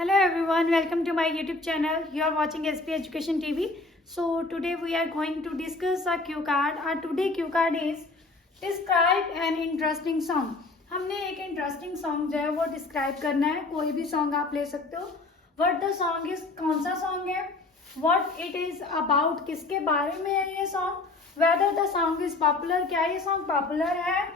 Hello everyone, welcome to my YouTube channel. You are watching SP Education TV. So today we are going to discuss a cue card. Our today cue card is describe an interesting song. हमने एक interesting song जो है वो describe करना है. कोई भी song आप ले सकते हो. व्हाट द सॉन्ग इज, कौन सा सॉन्ग है, व्हाट इट इज अबाउट, किसके बारे में है ये song, whether the song is popular, क्या ये सॉन्ग पॉपुलर है,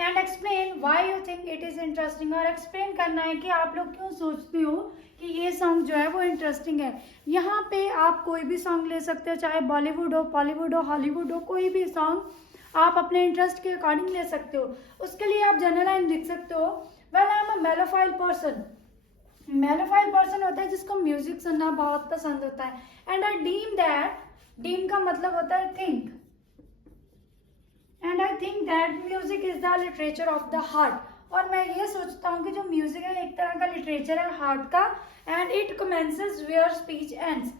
and explain why you think it is interesting. और एक्सप्लेन करना है कि आप लोग क्यों सोचते हो कि ये सॉन्ग जो है वो इंटरेस्टिंग है. यहाँ पे आप कोई भी सॉन्ग ले सकते हो, चाहे बॉलीवुड हो, बॉलीवुड हो, हॉलीवुड हो, कोई भी सॉन्ग आप अपने इंटरेस्ट के अकॉर्डिंग ले सकते हो. उसके लिए आप जनरल लाइन लिख सकते हो. Well I am a melophile person. Melophile person होता है जिसको म्यूजिक सुनना बहुत पसंद होता है. And I deem that, deem का मतलब होता है think, and I think that music is the literature of the heart. और मैं ये सोचता हूँ कि जो म्यूजिक है एक तरह का लिटरेचर है हार्ट का. And it commences where speech ends.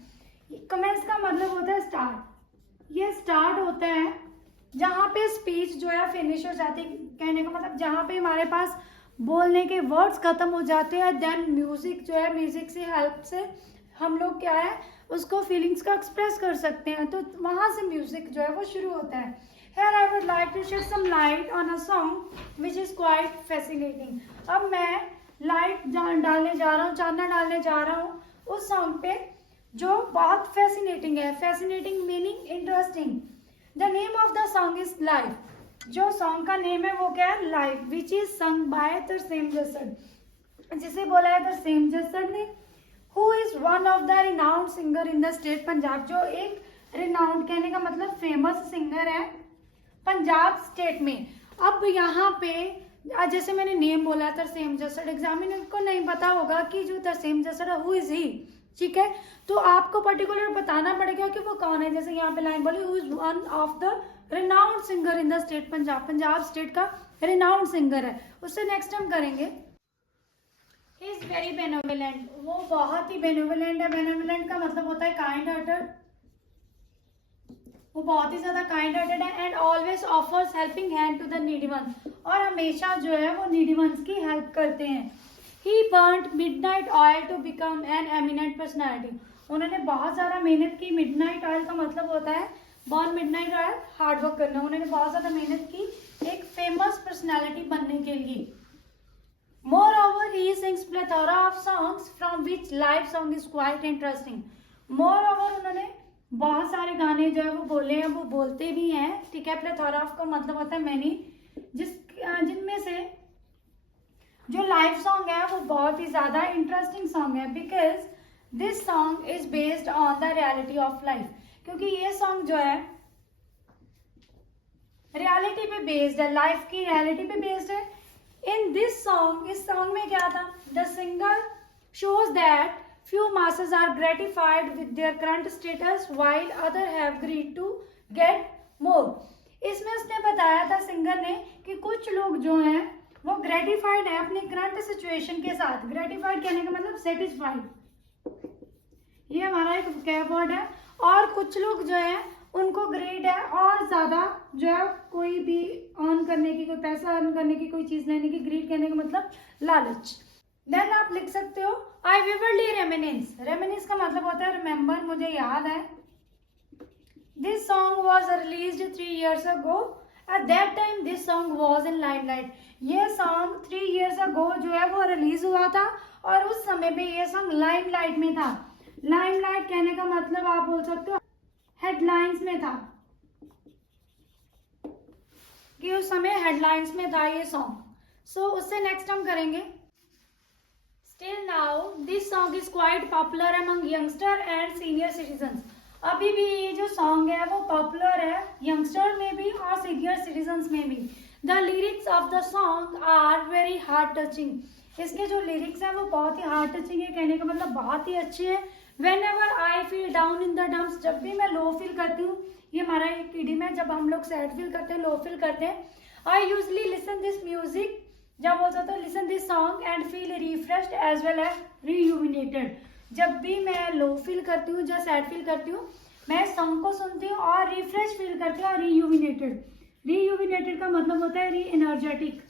Commence का मतलब होता है स्टार्ट. ये स्टार्ट होता है जहाँ पे स्पीच जो है फिनिश हो जाती है. कहने का मतलब जहाँ पे हमारे पास बोलने के वर्ड्स खत्म हो जाते हैं, देन म्यूजिक जो है, म्यूजिक से हेल्प से हम लोग क्या है उसको फीलिंग्स का एक्सप्रेस कर सकते हैं. तो वहाँ से म्यूजिक जो है वो शुरू होता है. Here I would like to shed some light on a song which is quite fascinating. अब मैं लाइट डालने जा रहा हूँ, चांदना डालने जा रहा हूँ उस सॉन्ग पे जो बहुत फैसिनेटिंग है. Fascinating meaning interesting. The name of the song is life. जो सॉन्ग का नेम है वो क्या है, life, which is sung by Tarsem Jassar, जिसे बोला है तरसेम जसर ने, who is one of the renowned singer in the state Punjab. जो एक रिनाउंड कहने का मतलब फेमस सिंगर है पंजाब स्टेट में. अब यहाँ पे जैसे मैंने नेम बोला तरसेम जसर, एग्जामिनर को नहीं पता होगा कि जो तरसेम जसर है हु इज ही, ठीक है. तो आपको पर्टिकुलर बताना पड़ेगा कि वो कौन है. जैसे यहाँ पे लाइन बोली, who is one of the renowned singer in the state Punjab. Punjab state का रिनाउंड सिंगर है. उससे नेक्स्ट हम करेंगे ही इज वेरी बेनोवलेंट. वो बहुत ही बेनोवलेंट है. बेनोवलेंट का मतलब होता है काइंड हार्टेड. वो बहुत ही ज्यादा काइंड हार्टेड है. And always offers helping hand to the needy one. और हमेशा जो है वो नीडी वंस की हेल्प करते हैं. He burned midnight oil to become an eminent personality. उन्होंने बहुत ज्यादा मेहनत की. मिडनाइट ऑयल का मतलब होता है burn midnight oil, hard work करना. उन्होंने बहुत ज्यादा मेहनत की एक फेमस पर्सनैलिटी बनने के लिए. Moreover, he sings plethora of songs from which live song is quite interesting. Moreover, उन्होंने बहुत सारे गाने जो है वो बोले हैं, वो बोलते भी हैं, ठीक है. प्लेथोरा ऑफ का मतलब होता है मैनी, जिनमें से जो लाइव सॉन्ग है वो बहुत ही ज्यादा इंटरेस्टिंग सॉन्ग है. Because this song is based on the reality of life. क्योंकि ये सॉन्ग जो है रियलिटी पे बेस्ड है, लाइफ की रियलिटी पे बेस्ड है. इन दिस सॉन्ग, इस सॉन्ग में क्या था, the singer shows that few masses are gratified with their current status while other have agreed to get more. इसमें उसने बताया था सिंगर ने कि कुछ लोग जो हैं वो ग्रेटिफाइड है अपने करंट सिचुएशन के साथ. ग्रेटिफाइड कहने का मतलब सेटिस्फाइड, ये हमारा एक वर्ड है. और कुछ लोग जो है उनको ग्रेड है और ज्यादा जो है कोई भी अर्न करने की, कोई पैसा अर्न करने की, कोई चीज लेने की. ग्रीड कहने का मतलब लालच. देन आप लिख सकते हो आई विवरली रेमिनेंस. रेमिनेंस का मतलब होता है रिमेम्बर, मुझे याद है. This song was released 3 years ago. At that time this song was in limelight. ये सॉन्ग 3 years ago जो है वो रिलीज हुआ था और उस समय पे ये सॉन्ग लाइमलाइट में था. लाइमलाइट कहने का मतलब आप बोल सकते हो हेडलाइंस में था, कि उस समय हेडलाइंस में था ये सॉन्ग. सो उससे नेक्स्ट हम करेंगे. Till now, this song is quite popular among youngster and senior citizens. अभी भी ये जो सॉन्ग है वो पॉपुलर है यंगस्टर में भी और सीनियर सिटीजन्स में भी. The lyrics of the song are very heart touching. इसके जो लिरिक्स हैं वो बहुत ही हार्ट टचिंग है. कहने का मतलब बहुत ही अच्छे हैं. Whenever I feel down in the dumps, जब भी मैं लो फील करती हूँ, ये हमारा एक इडियम है, जब हम लोग सैड फील करते हैं, लो फील करते हैं. I usually listen this music, जब बोल सकते हो listen this song and feel refreshed as well as rejuvenated. जब भी मैं लो फील करती हूँ, जब सैड फील करती हूँ, मैं इस सॉन्ग को सुनती हूँ और रिफ्रेश फील करती हूँ और रियूविनेटेड. रियूविनेटेड का मतलब होता है re energetic.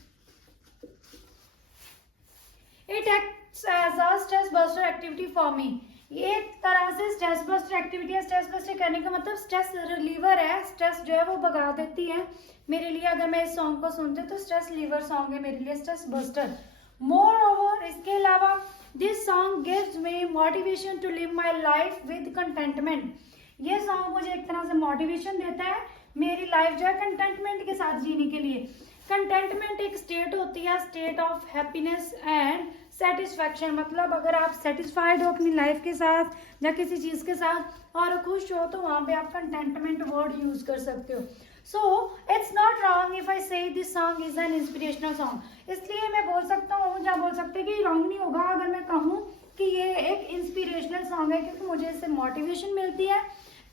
It it's as a stress buster activity for me. ये एक तरह से स्ट्रेस बस्टर एक्टिविटी है। स्ट्रेस बस्टर कहने का मतलब स्ट्रेस रिलीवर है, स्ट्रेस जो है वो भगा देती है मेरे लिए। अगर मैं इस सॉन्ग को सुनती हूँ तो स्ट्रेस रिलीवर सॉन्ग है मेरे लिए, स्ट्रेस बस्टर। मोर ओवर, इसके अलावा this song gives me motivation to live my life with contentment. ये सॉन्ग मुझे एक तरह से मोटिवेशन देता है मेरी लाइफ जो है कंटेंटमेंट के साथ जीने के लिए। कंटेंटमेंट एक स्टेट होती है, state of happiness and satisfaction. मतलब अगर आप सेटिस्फाइड हो अपनी लाइफ के साथ या किसी चीज के साथ और खुश हो तो वहां पे आप कंटेंटमेंट वर्ड यूज कर सकते हो। So it's not wrong if I say this song is an inspirational song. इसलिए मैं बोल सकता हूँ, या बोल सकते कि रॉन्ग नहीं होगा अगर मैं कहूँ कि ये एक इंस्पिरेशनल सॉन्ग है, क्योंकि मुझे इससे मोटिवेशन मिलती है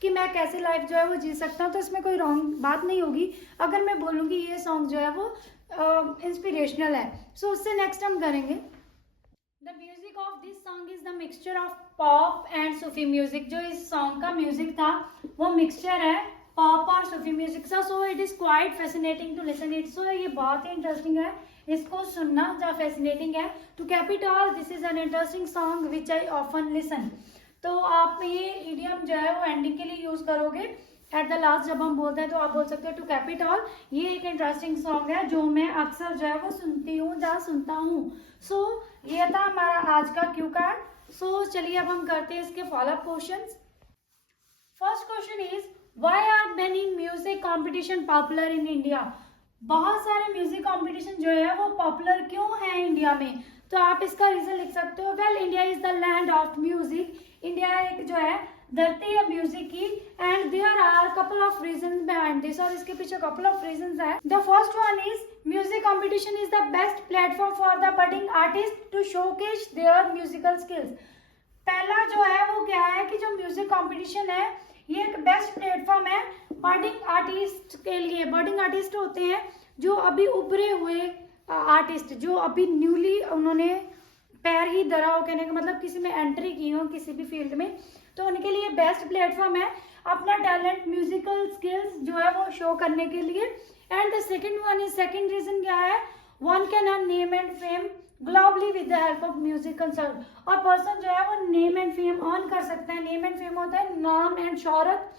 कि मैं कैसे लाइफ जो है वो जी सकता हूँ। तो इसमें कोई रॉन्ग बात नहीं होगी अगर मैं बोलूँगी ये सॉन्ग जो है वो इंस्पिरेशनल है। सो उससे नेक्स्ट हम करेंगे। The music of this song is the mixture of pop and Sufi music. जो इस सॉन्ग का म्यूजिक था वो मिक्सचर है पॉप और सूफी म्यूजिक का। So it is quite fascinating to listen it. So ये बहुत ही इंटरेस्टिंग है इसको सुनना, जो फैसिनेटिंग है। To cap it all, this is an interesting song which I often listen. तो आप ये इडियम जो है वो एंडिंग के लिए यूज करोगे एट द लास्ट जब हम बोलते हैं तो आप बोल सकते हो टू कैप इट ऑल। ये एक इंटरेस्टिंग सॉन्ग है जो मैं अक्सर जो है वो सुनती हूँ या सुनता हूँ। सो ये था हमारा आज का क्यू कार्ड। सो चलिए अब हम करते हैं इसके follow up questions. First question is why are many music competition popular in India. बहुत सारे म्यूजिक कॉम्पिटिशन जो है वो पॉपुलर क्यों है इंडिया में। तो आप इसका रीजन लिख सकते हो। Well, India is the land of music. India एक जो है धरती है म्यूजिक की। And there are couple of reason behind this, और इसके पीछे कपल ऑफ रीजन है। The first one is music competition is the best platform for the budding artist to showcase their musical skills. पहला जो है वो क्या है कि जो म्यूजिक कॉम्पिटिशन है ये एक बेस्ट प्लेटफॉर्म है बडिंग आर्टिस्ट के लिए। बडिंग आर्टिस्ट होते हैं जो अभी उभरे हुए आर्टिस्ट, जो अभी न्यूली उन्होंने पैर ही धरा हो, कहने का मतलब किसी में एंट्री की हो किसी भी फील्ड में, तो उनके लिए बेस्ट प्लेटफॉर्म है अपना टैलेंट, म्यूजिकल स्किल्स जो है वो शो करने के लिए। And the second one is, second reason क्या है, one can earn name and fame globally with the help of music concert. और पर्सन जो है वो नेम एंड फेम अर्न कर सकता है। नेम एंड फेम होता है नाम एंड शोहरत।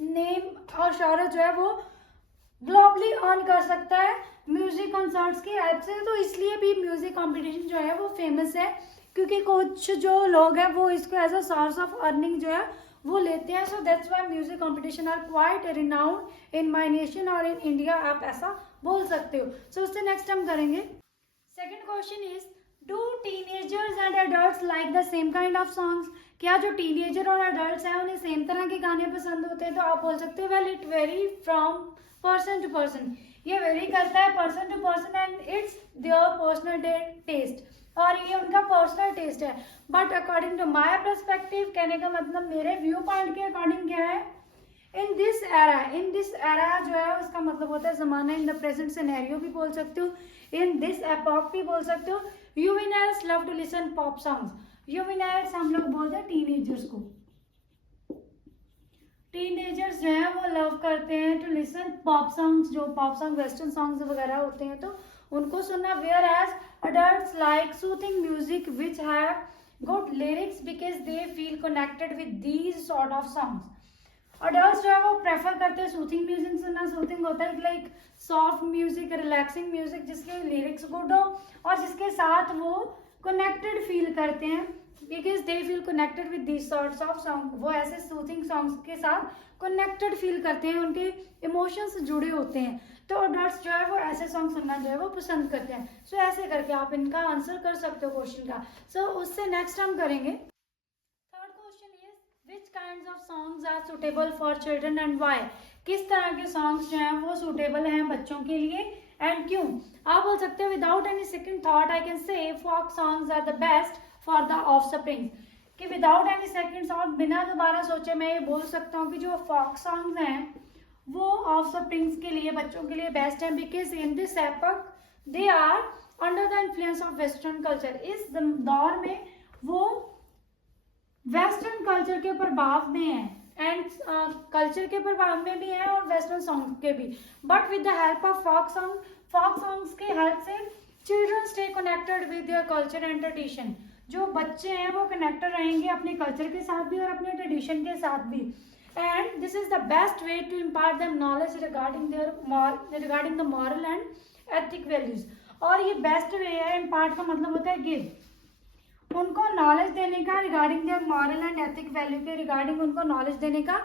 नेम और शोहरत जो है वो ग्लोबली अर्न कर सकता है म्यूजिक कंसर्ट्स की हेल्प से। तो इसलिए भी म्यूजिक कंपटीशन जो है वो फेमस है, क्योंकि कुछ जो लोग हैं वो इसको as a source of earning जो है वो लेते हैं। So that's why music competition are quite renowned in my nation और इन इंडिया, आप ऐसा बोल सकते हो। सो उससे नेक्स्ट हम करेंगे। Second question is, do teenagers and adults like the same kind of songs. क्या जो टीनेजर और एडल्ट्स हैं उन्हें सेम तरह के गाने पसंद होते हैं। तो आप बोल सकते हो well it vary from person to person. ये वेरी करता है person to person and it's their personal taste, और ये उनका पर्सनल टेस्ट है। But according to my perspective, कहने का मतलब मेरे व्यू पॉइंट के अकॉर्डिंग क्या है, इन दिस एरा जो है उसका मतलब होता है जमाना। इन द प्रेजेंट सिनेरियो भी बोल सकते हो, इन दिस एपॉक भी बोल सकते हो। Juveniles love to listen pop songs. Juveniles हम लोग बोलते हैं टीनेजर्स को। टीनेजर्स जो है वो लव करते हैं टू लिसन पॉप सॉन्ग्स, जो पॉप सॉन्ग वेस्टर्न सॉन्ग्स वगैरह होते हैं तो उनको सुनना। Whereas adults like soothing music which have good lyrics because they feel connected with these sort of songs. Adults जो है वो प्रेफर करते हैं सूथिंग म्यूजिक सुनना। सूथिंग होता है like soft music, relaxing music जिसके लिरिक्स गुड हो और जिसके साथ वो कनेक्टेड फील करते हैं, because they feel connected with these sorts of song. वो ऐसे सूथिंग सॉन्ग्स के साथ कनेक्टेड फील करते हैं, उनके इमोशंस जुड़े होते हैं। तो अडल्ट्स जो है वो ऐसे सॉन्ग सुनना जो है वो पसंद करते हैं। सो ऐसे करके आप इनका आंसर कर सकते हो क्वेश्चन का। सो उससे नेक्स्ट हम करेंगे। Third question is, which kinds of songs are suitable for children and why. किस तरह के सॉन्ग्स जो हैं वो सुटेबल हैं बच्चों के लिए एंड क्यों। आप बोल सकते हो without any second thought I can say folk songs are the best for the offspring. कि विदाउट एनी सेकंड थॉट, बिना दोबारा सोचे मैं ये बोल सकता हूँ कि जो फोक सॉन्ग्स हैं वो ऑफस्प्रिंग्स के लिए, बच्चों के लिए बेस्ट है। Because in this epoch they are under the influence of western culture. इस दौर में वो वेस्टर्न कल्चर के प्रभाव में है एंड कल्चर के प्रभाव में भी है और वेस्टर्न सॉन्ग के भी। But with the help of folk songs के हेल्प से children stay connected with their culture and tradition, जो बच्चे हैं वो कनेक्टेड रहेंगे अपने कल्चर के साथ भी और अपने ट्रेडिशन के साथ भी। And this is the best way to impart them knowledge regarding the moral and ethic values. और ये बेस्ट वे है, इम्पार्ट का मतलब होता है गिव, उनको नॉलेज देने का regarding their moral and ethic value के रिगार्डिंग उनको नॉलेज देने का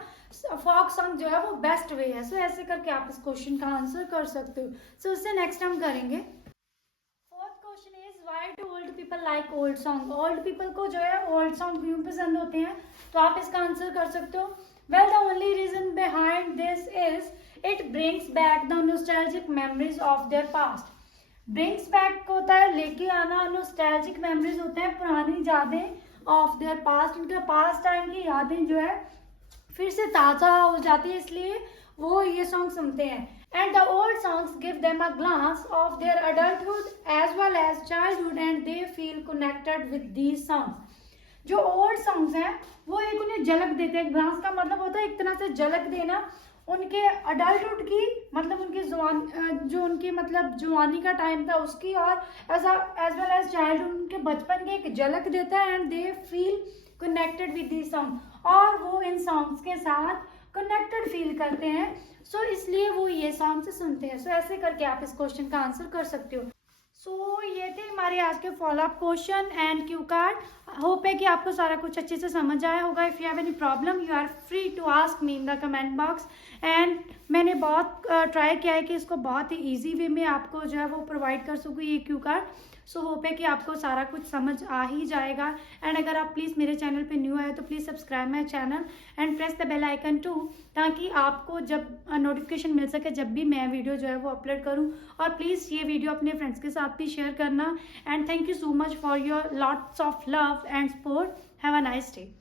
फोक सॉन्ग जो है वो बेस्ट वे है। सो ऐसे करके आप इस क्वेश्चन का आंसर कर सकते हो। सो उससे नेक्स्ट हम करेंगे। Fourth question is why do old people like old song. Old people को जो है ओल्ड सॉन्ग क्यों पसंद होते हैं, तो आप इसका आंसर कर सकते हो। Well the only reason behind this is it brings back the nostalgic memories of their past. Brings back होता है लेके आना, नॉस्टैल्जिक मेमोरीज होते हैं पुरानी यादें ऑफ देयर पास्ट, उनके पास्ट टाइम की यादें जो है फिर से ताज़ा हो जाती है, इसलिए वो ये सॉन्ग सुनते हैं। And the old songs give them a glance of their adulthood as well as childhood and they feel connected with these songs. जो ओल्ड सॉन्ग्स हैं वो एक उन्हें झलक देते हैं, ग्लांस का मतलब होता है एक तरह से झलक देना उनके अडल्टहुड की, मतलब उनकी जो उनकी मतलब जवानी का टाइम था उसकी, और एज वेल एज चाइल्डहुड उनके बचपन की एक झलक देता है। And they feel connected with this song, और वो इन सॉन्ग्स के साथ कनेक्टेड फील करते हैं। सो इसलिए वो ये सॉन्ग सुनते हैं। सो ऐसे करके आप इस क्वेश्चन का आंसर कर सकते हो। सो ये थे हमारे आज के follow up question and Q card. Hope है कि आपको सारा कुछ अच्छे से समझ आया होगा। If you have any problem you are free to ask me in the comment box. And मैंने बहुत ट्राई किया है कि इसको बहुत ही ईजी वे में आपको जो है वो प्रोवाइड कर सकूँ ये क्यू कार्ड। सो होप है कि आपको सारा कुछ समझ आ ही जाएगा। एंड अगर आप प्लीज़ मेरे चैनल पे न्यू आए तो please subscribe my channel and press the bell icon too, ताकि आपको जब नोटिफिकेशन मिल सके जब भी मैं वीडियो जो है वो अपलोड करूं। और प्लीज़ ये वीडियो अपने फ्रेंड्स के साथ भी शेयर करना। And thank you so much for your lots of love and support. Have a nice day.